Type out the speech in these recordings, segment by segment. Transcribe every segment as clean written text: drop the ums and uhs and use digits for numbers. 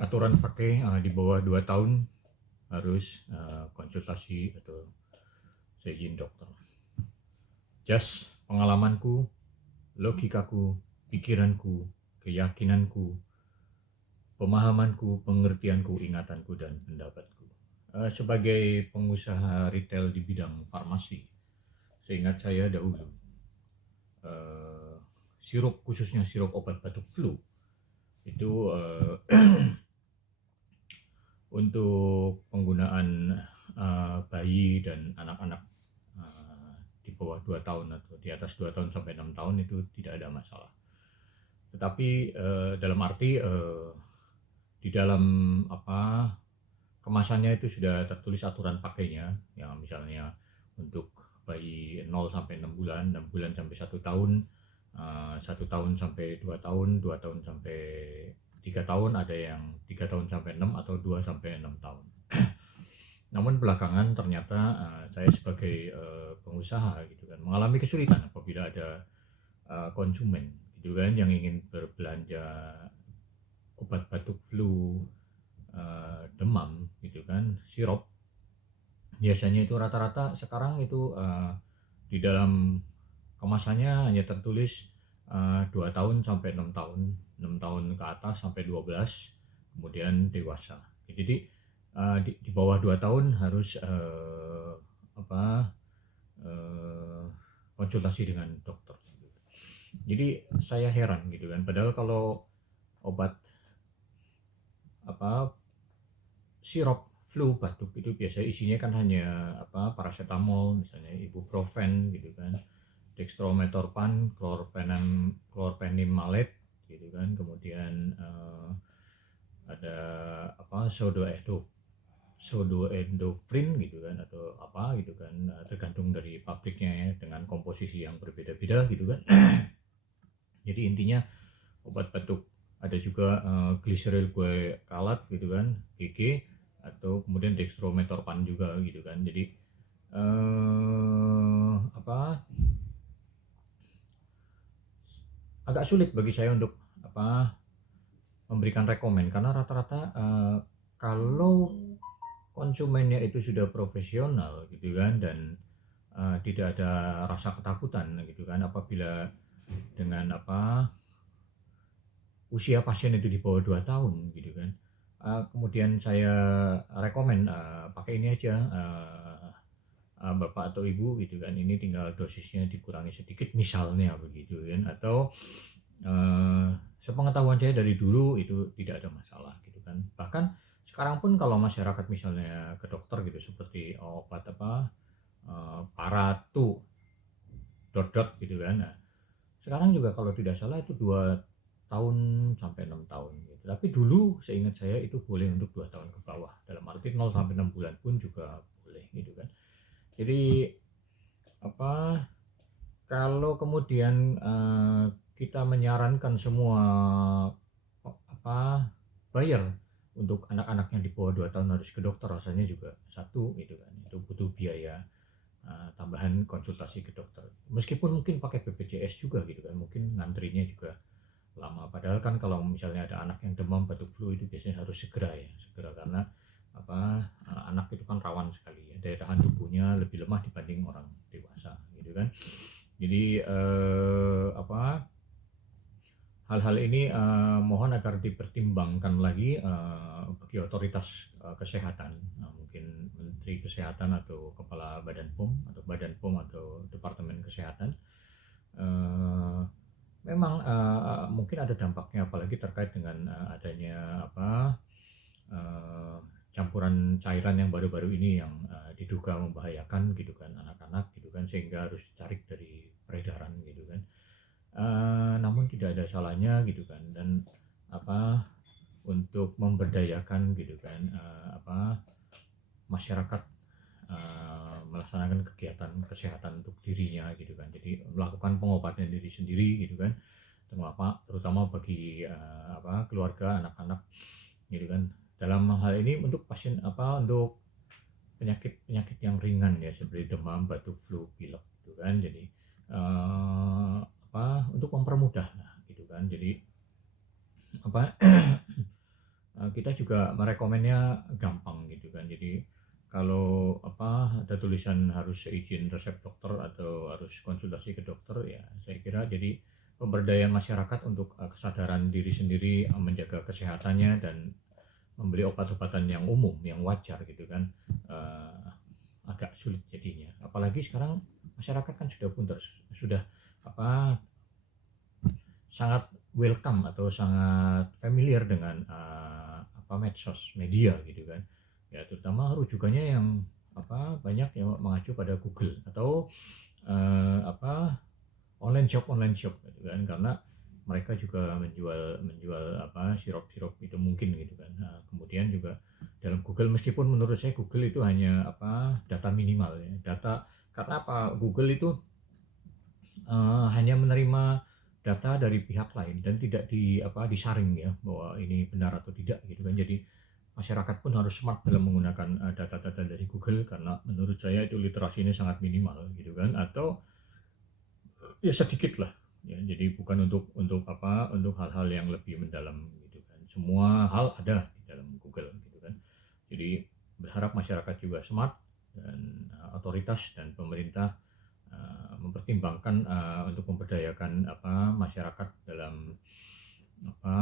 aturan pakai di bawah 2 tahun harus konsultasi atau seizin dokter. Just pengalamanku, logikaku, pikiranku, keyakinanku, pemahamanku, pengertianku, ingatanku, dan pendapatku. Sebagai pengusaha retail di bidang farmasi, seingat saya dahulu, eh, sirup, khususnya sirup obat batuk flu, itu untuk penggunaan bayi dan anak-anak di bawah 2 tahun atau di atas 2 tahun sampai 6 tahun itu tidak ada masalah. Tetapi dalam arti di dalam apa kemasannya itu sudah tertulis aturan pakainya, yang misalnya untuk bayi 0 sampai 6 bulan, 6 bulan sampai 1 tahun, 1 tahun sampai 2 tahun, 2 tahun sampai 3 tahun, ada yang 3 tahun sampai 6 atau 2 sampai 6 tahun. Namun belakangan ternyata saya sebagai pengusaha gitu kan mengalami kesulitan apabila ada konsumen gitu kan yang ingin berbelanja obat batuk flu, demam gitu kan, sirup. Biasanya itu rata-rata sekarang itu di dalam kemasannya hanya tertulis 2 tahun sampai 6 tahun, 6 tahun ke atas sampai 12, kemudian dewasa. Jadi di bawah 2 tahun harus apa eh, konsultasi dengan dokter. Jadi saya heran gitu kan, padahal kalau obat apa sirup flu batuk itu biasa isinya kan hanya paracetamol, misalnya ibuprofen gitu kan, dextromethorphan, chlorpheniramine gitu kan, kemudian ada pseudoephedrine gitu kan, atau apa gitu kan, tergantung dari pabriknya ya, dengan komposisi yang berbeda-beda gitu kan. Jadi intinya obat batuk ada juga glyceryl gue kalat gitu kan, GG, atau kemudian dextromethorphan juga gitu kan. Jadi agak sulit bagi saya untuk memberikan rekomen, karena rata-rata kalau konsumennya itu sudah profesional gitu kan, dan tidak ada rasa ketakutan gitu kan apabila dengan usia pasien itu di bawah 2 tahun gitu kan. Kemudian saya rekomen pakai ini aja, bapak atau ibu gitu kan, ini tinggal dosisnya dikurangi sedikit misalnya begitu kan, atau sepengetahuan saya dari dulu itu tidak ada masalah gitu kan. Bahkan sekarang pun kalau masyarakat misalnya ke dokter gitu, seperti obat paratu dot gitu kan. Nah, sekarang juga kalau tidak salah itu 2 tahun sampai 6 tahun gitu. Tapi dulu seingat saya itu boleh untuk 2 tahun ke bawah. Dalam arti 0 sampai 6 bulan pun juga boleh gitu kan. Jadi apa kalau kemudian kita menyarankan semua apa buyer untuk anak-anak yang di bawah 2 tahun harus ke dokter, rasanya juga satu gitu kan. Itu butuh biaya tambahan konsultasi ke dokter. Meskipun mungkin pakai BPJS juga gitu kan, mungkin ngantrinya juga lama. Padahal kan kalau misalnya ada anak yang demam batuk flu itu biasanya harus segera ya, segera, karena anak itu kan rawan sekali ya, daya tahan tubuhnya lebih lemah dibanding orang dewasa gitu kan. Jadi hal-hal ini mohon agar dipertimbangkan lagi bagi otoritas kesehatan, mungkin Menteri Kesehatan atau Kepala Badan POM atau Badan POM atau Departemen Kesehatan. Eh, Memang mungkin ada dampaknya, apalagi terkait dengan adanya eh, campuran cairan yang baru-baru ini yang diduga membahayakan gitu kan anak-anak gitu kan, sehingga harus dicari dari peredaran gitu kan. Namun tidak ada salahnya gitu kan, dan untuk memberdayakan gitu kan masyarakat melaksanakan kegiatan kesehatan untuk dirinya gitu kan. Jadi melakukan pengobatan diri sendiri gitu kan, terutama bagi keluarga anak-anak gitu kan. Dalam hal ini untuk pasien untuk penyakit-penyakit yang ringan ya, seperti demam, batuk, flu, pilek gitu kan. Jadi untuk mempermudah lah gitu kan. Jadi apa kita juga merekomennya gampang gitu kan. Jadi kalau ada tulisan harus izin resep dokter atau harus konsultasi ke dokter, ya saya kira jadi pemberdayaan masyarakat untuk kesadaran diri sendiri, menjaga kesehatannya dan membeli obat-obatan yang umum, yang wajar gitu kan, agak sulit jadinya. Apalagi sekarang masyarakat kan sudah pintar, sudah apa sangat welcome atau sangat familiar dengan medsos, media gitu kan. Ya terutama rujukannya yang banyak yang mengacu pada Google atau eh, apa online shop gitu kan, karena mereka juga menjual sirup-sirup itu mungkin gitu kan. Nah, kemudian juga dalam Google, meskipun menurut saya Google itu hanya data minimal ya, data, karena Google itu hanya menerima data dari pihak lain dan tidak disaring ya bahwa ini benar atau tidak gitu kan. Jadi masyarakat pun harus smart dalam menggunakan data-data dari Google, karena menurut saya itu literasinya sangat minimal gitu kan, atau ya sedikit lah ya. Jadi bukan untuk hal-hal yang lebih mendalam gitu kan. Semua hal ada di dalam Google gitu kan. Jadi berharap masyarakat juga smart dan otoritas dan pemerintah mempertimbangkan untuk memberdayakan masyarakat dalam apa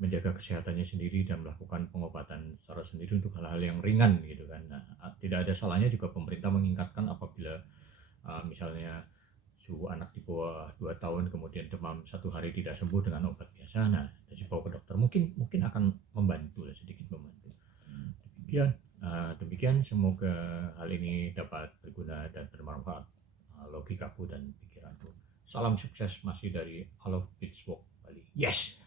menjaga kesehatannya sendiri dan melakukan pengobatan secara sendiri untuk hal-hal yang ringan gitu kan. Nah, tidak ada salahnya juga pemerintah mengingatkan apabila misalnya suhu anak di bawah 2 tahun kemudian demam 1 hari tidak sembuh dengan obat biasa, nah dibawa ke dokter, mungkin akan membantu lah, sedikit membantu. Demikian, semoga hal ini dapat berguna dan bermanfaat logikaku dan pikiranku. Salam sukses masih dari Alof Beachwalk Bali. Yes.